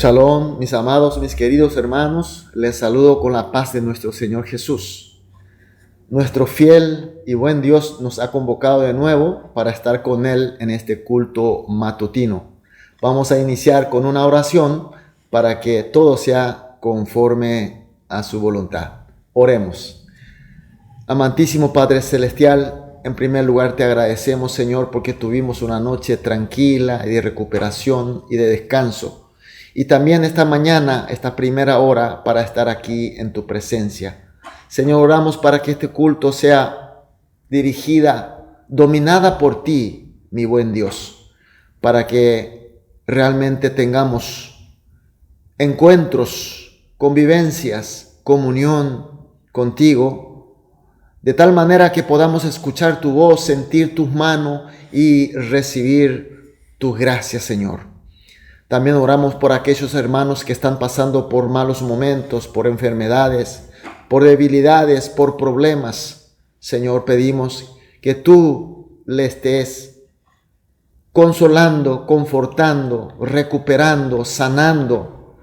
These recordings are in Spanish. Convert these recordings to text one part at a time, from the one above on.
Shalom, mis amados, mis queridos hermanos, les saludo con la paz de nuestro Señor Jesús. Nuestro fiel y buen Dios nos ha convocado de nuevo para estar con Él en este culto matutino. Vamos a iniciar con una oración para que todo sea conforme a su voluntad. Oremos. Amantísimo Padre Celestial, en primer lugar te agradecemos, Señor, porque tuvimos una noche tranquila y de recuperación y de descanso. Y también esta mañana, esta primera hora, para estar aquí en tu presencia. Señor, oramos para que este culto sea dirigida, dominada por ti, mi buen Dios, para que realmente tengamos encuentros, convivencias, comunión contigo, de tal manera que podamos escuchar tu voz, sentir tus manos y recibir tus gracias, Señor. También oramos por aquellos hermanos que están pasando por malos momentos, por enfermedades, por debilidades, por problemas. Señor, pedimos que tú le estés consolando, confortando, recuperando, sanando,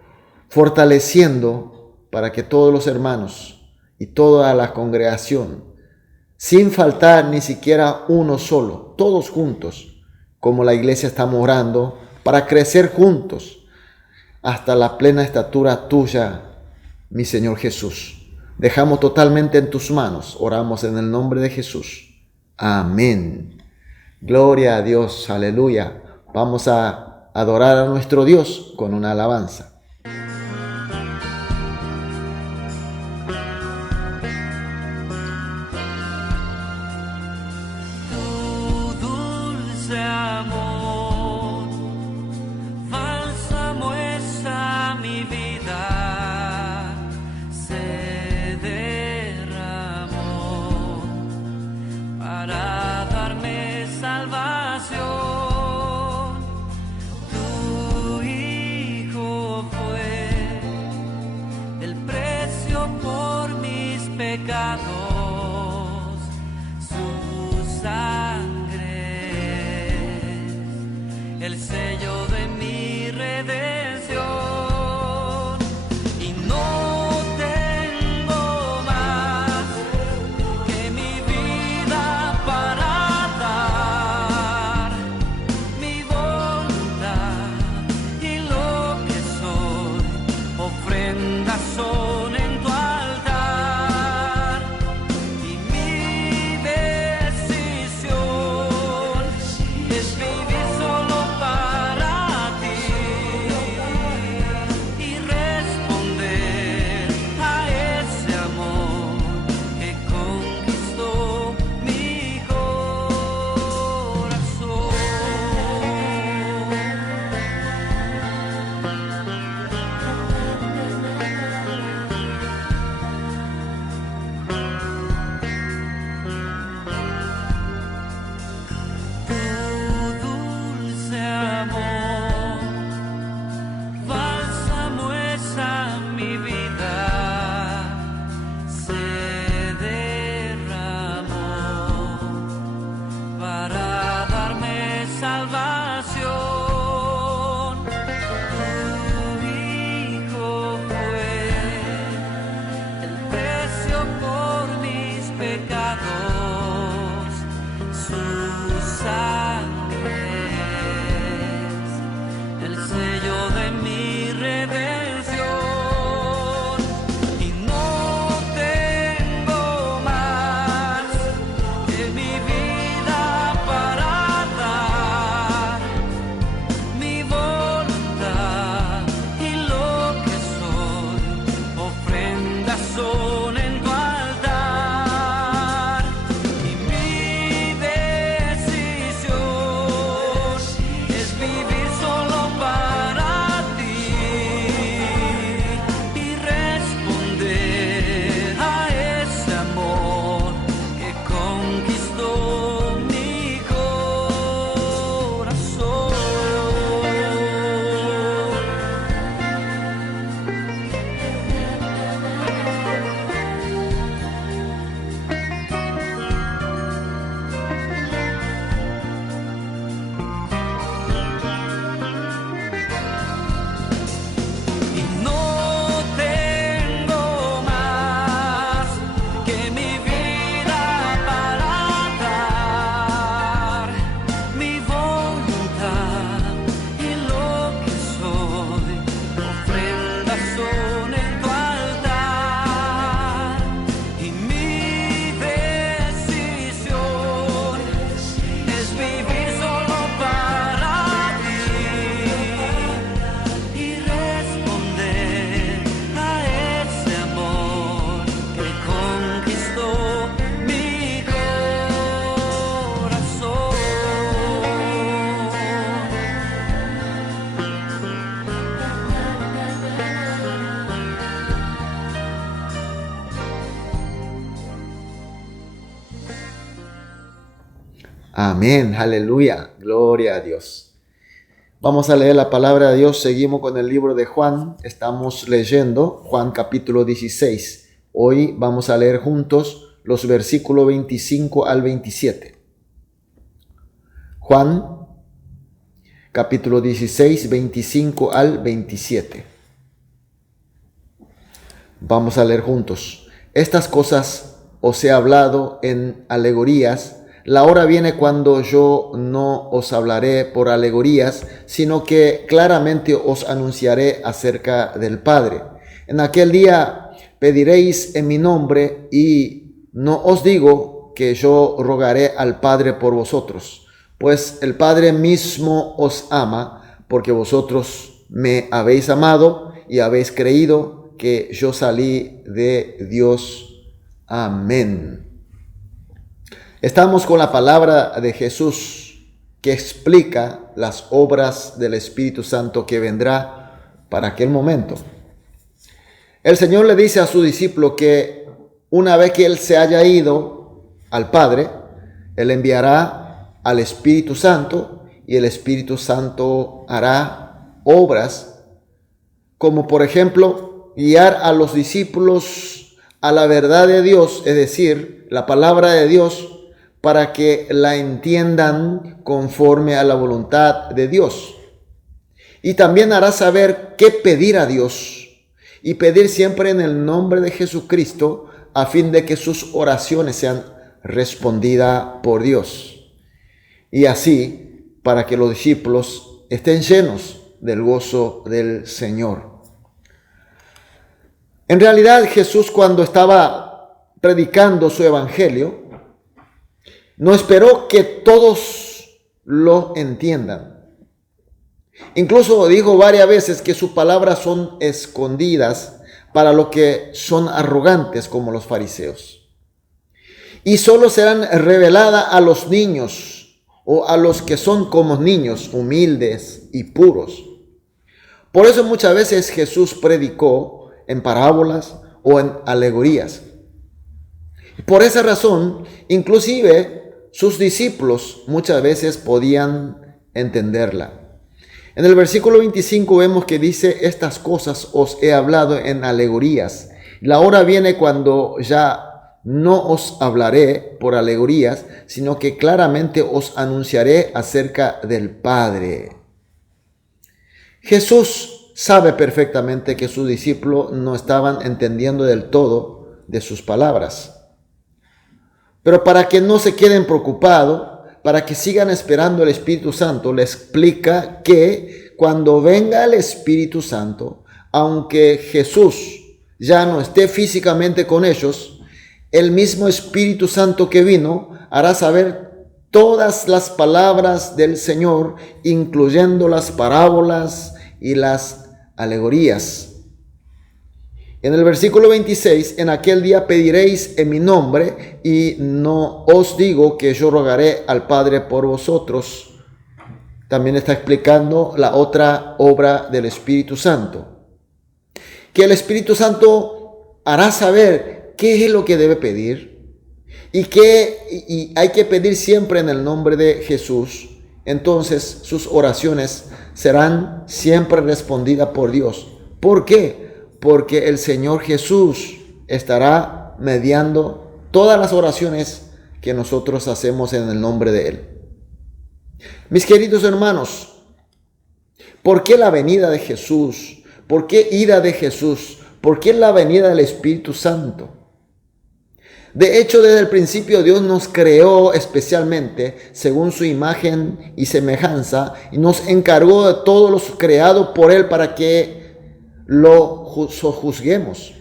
fortaleciendo para que todos los hermanos y toda la congregación, sin faltar ni siquiera uno solo, todos juntos, como la iglesia estamos orando, para crecer juntos hasta la plena estatura tuya, mi Señor Jesús. Dejamos totalmente en tus manos. Oramos en el nombre de Jesús. Amén. Gloria a Dios. Aleluya. Vamos a adorar a nuestro Dios con una alabanza. Tu Hijo Amén, aleluya, gloria a Dios. Vamos a leer la palabra de Dios. Seguimos con el libro de Juan. Estamos leyendo Juan capítulo 16. Hoy vamos a leer juntos los versículos 25 al 27. Juan capítulo 16, 25 al 27. Vamos a leer juntos. Estas cosas os he hablado en alegorías. La hora viene cuando yo no os hablaré por alegorías, sino que claramente os anunciaré acerca del Padre. En aquel día pediréis en mi nombre, y no os digo que yo rogaré al Padre por vosotros, pues el Padre mismo os ama, porque vosotros me habéis amado y habéis creído que yo salí de Dios. Amén. Estamos con la palabra de Jesús que explica las obras del Espíritu Santo que vendrá para aquel momento. El Señor le dice a su discípulo que una vez que Él se haya ido al Padre, Él enviará al Espíritu Santo, y el Espíritu Santo hará obras como, por ejemplo, guiar a los discípulos a la verdad de Dios, es decir, la palabra de Dios, para que la entiendan conforme a la voluntad de Dios. Y también hará saber qué pedir a Dios, y pedir siempre en el nombre de Jesucristo, a fin de que sus oraciones sean respondidas por Dios. Y así, para que los discípulos estén llenos del gozo del Señor. En realidad, Jesús, cuando estaba predicando su evangelio, no esperó que todos lo entiendan. Incluso dijo varias veces que sus palabras son escondidas para los que son arrogantes como los fariseos, y solo serán reveladas a los niños o a los que son como niños, humildes y puros. Por eso muchas veces Jesús predicó en parábolas o en alegorías. Por esa razón, inclusive sus discípulos muchas veces podían entenderla. En el versículo 25 vemos que dice: estas cosas os he hablado en alegorías. La hora viene cuando ya no os hablaré por alegorías, sino que claramente os anunciaré acerca del Padre. Jesús sabe perfectamente que sus discípulos no estaban entendiendo del todo de sus palabras. Pero para que no se queden preocupados, para que sigan esperando el Espíritu Santo, le explica que cuando venga el Espíritu Santo, aunque Jesús ya no esté físicamente con ellos, el mismo Espíritu Santo que vino hará saber todas las palabras del Señor, incluyendo las parábolas y las alegorías. En el versículo 26, en aquel día pediréis en mi nombre, y no os digo que yo rogaré al Padre por vosotros. También está explicando la otra obra del Espíritu Santo, que el Espíritu Santo hará saber qué es lo que debe pedir, y hay que pedir siempre en el nombre de Jesús. Entonces sus oraciones serán siempre respondidas por Dios. ¿Por qué? Porque el Señor Jesús estará mediando todas las oraciones que nosotros hacemos en el nombre de Él. Mis queridos hermanos, ¿por qué la venida de Jesús? ¿Por qué ida de Jesús? ¿Por qué la venida del Espíritu Santo? De hecho, desde el principio Dios nos creó especialmente según su imagen y semejanza, y nos encargó de todo lo creado por Él para que lo juzguemos.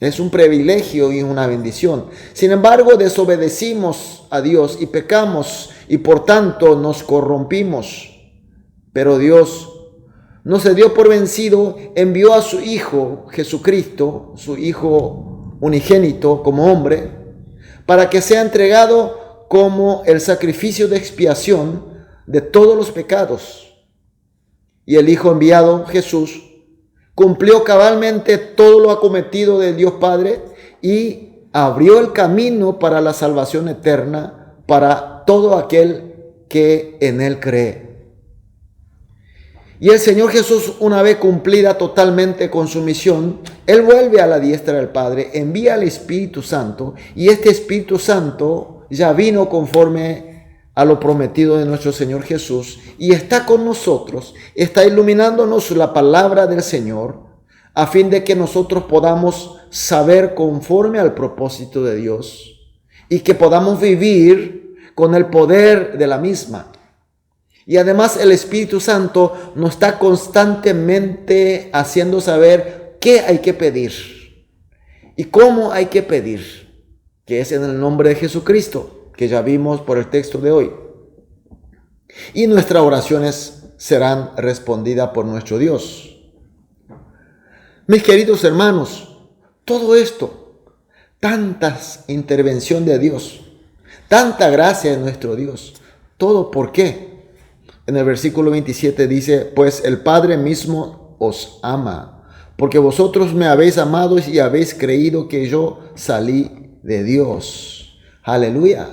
Es un privilegio y una bendición. Sin embargo, desobedecimos a Dios y pecamos, y por tanto nos corrompimos. Pero Dios no se dio por vencido, envió a su Hijo Jesucristo, su Hijo unigénito como hombre, para que sea entregado como el sacrificio de expiación de todos los pecados. Y el Hijo enviado, Jesús, cumplió cabalmente todo lo acometido de Dios Padre y abrió el camino para la salvación eterna para todo aquel que en Él cree. Y el Señor Jesús, una vez cumplida totalmente con su misión, Él vuelve a la diestra del Padre, envía al Espíritu Santo, y este Espíritu Santo ya vino conforme a lo prometido de nuestro Señor Jesús, y está con nosotros, está iluminándonos la palabra del Señor, a fin de que nosotros podamos saber conforme al propósito de Dios, y que podamos vivir con el poder de la misma. Y además el Espíritu Santo nos está constantemente haciendo saber qué hay que pedir y cómo hay que pedir, que es en el nombre de Jesucristo, que ya vimos por el texto de hoy. Y nuestras oraciones serán respondidas por nuestro Dios. Mis queridos hermanos, todo esto, tantas intervención de Dios, tanta gracia de nuestro Dios, ¿todo por qué? En el versículo 27 dice, pues el Padre mismo os ama, porque vosotros me habéis amado y habéis creído que yo salí de Dios. Aleluya.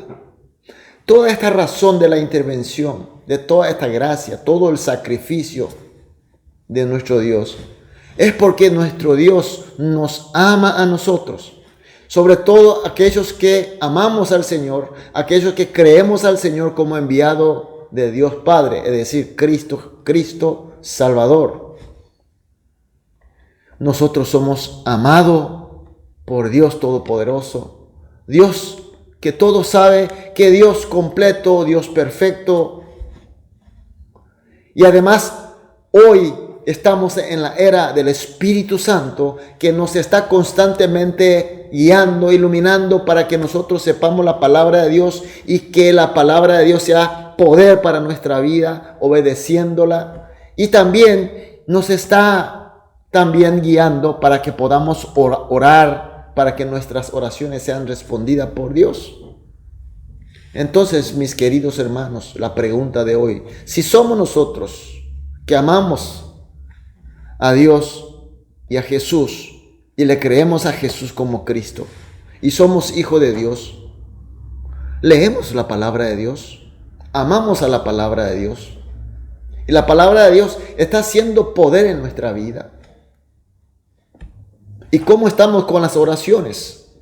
Toda esta razón de la intervención, de toda esta gracia, todo el sacrificio de nuestro Dios, es porque nuestro Dios nos ama a nosotros. Sobre todo aquellos que amamos al Señor, aquellos que creemos al Señor como enviado de Dios Padre, es decir, Cristo Salvador. Nosotros somos amados por Dios Todopoderoso, Dios que todo sabe, que Dios completo, Dios perfecto. Y además, hoy estamos en la era del Espíritu Santo, que nos está constantemente guiando, iluminando para que nosotros sepamos la palabra de Dios y que la palabra de Dios sea poder para nuestra vida, obedeciéndola. Y también nos está guiando para que podamos orar, para que nuestras oraciones sean respondidas por Dios. Entonces, mis queridos hermanos, la pregunta de hoy, si somos nosotros que amamos a Dios y a Jesús y le creemos a Jesús como Cristo y somos hijos de Dios, leemos la palabra de Dios, amamos a la palabra de Dios y la palabra de Dios está haciendo poder en nuestra vida. ¿Y cómo estamos con las oraciones?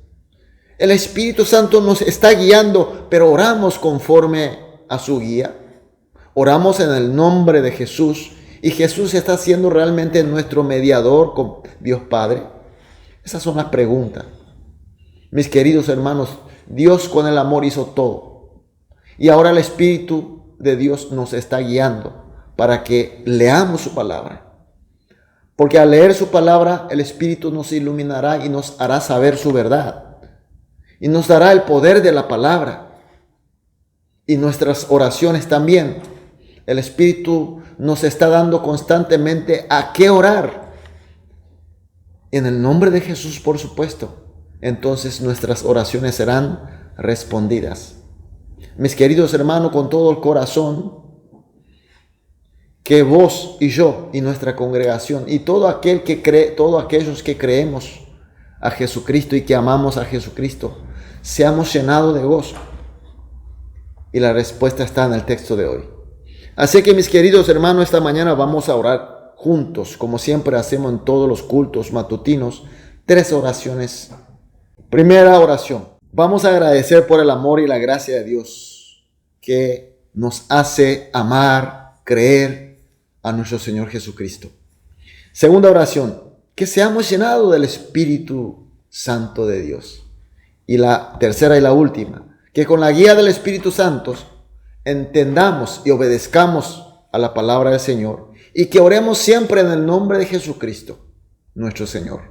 El Espíritu Santo nos está guiando, pero oramos conforme a su guía. Oramos en el nombre de Jesús y Jesús está siendo realmente nuestro mediador con Dios Padre. Esas son las preguntas. Mis queridos hermanos, Dios con el amor hizo todo. Y ahora el Espíritu de Dios nos está guiando para que leamos su palabra. Porque al leer su palabra, el Espíritu nos iluminará y nos hará saber su verdad. Y nos dará el poder de la palabra. Y nuestras oraciones también. El Espíritu nos está dando constantemente a qué orar. En el nombre de Jesús, por supuesto. Entonces nuestras oraciones serán respondidas. Mis queridos hermanos, con todo el corazón, que vos y yo y nuestra congregación y todo aquel que cree, todos aquellos que creemos a Jesucristo y que amamos a Jesucristo, seamos llenados de gozo. Y la respuesta está en el texto de hoy. Así que, mis queridos hermanos, esta mañana vamos a orar juntos, como siempre hacemos en todos los cultos matutinos, 3 oraciones. Primera oración. Vamos a agradecer por el amor y la gracia de Dios que nos hace amar, creer a nuestro Señor Jesucristo. Segunda oración. Que seamos llenados del Espíritu Santo de Dios. Y la tercera y la última. Que con la guía del Espíritu Santo entendamos y obedezcamos a la palabra del Señor y que oremos siempre en el nombre de Jesucristo, nuestro Señor.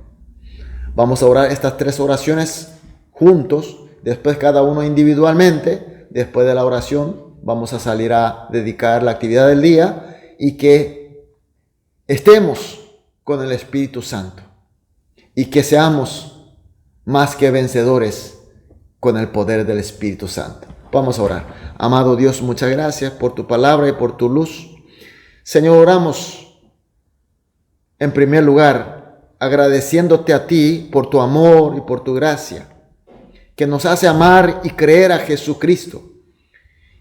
Vamos a orar estas 3 oraciones juntos, después cada uno individualmente. Después de la oración vamos a salir a dedicar la actividad del día y que estemos con el Espíritu Santo y que seamos más que vencedores con el poder del Espíritu Santo. Vamos a orar. Amado Dios, muchas gracias por tu palabra y por tu luz. Señor, oramos en primer lugar agradeciéndote a ti por tu amor y por tu gracia, que nos hace amar y creer a Jesucristo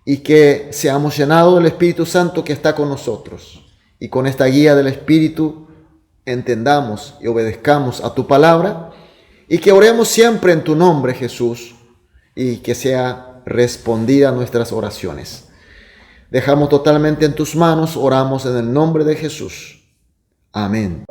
y que seamos llenados del Espíritu Santo que está con nosotros. Y con esta guía del Espíritu entendamos y obedezcamos a tu palabra y que oremos siempre en tu nombre, Jesús, y que sea respondida nuestras oraciones. Dejamos totalmente en tus manos, oramos en el nombre de Jesús. Amén.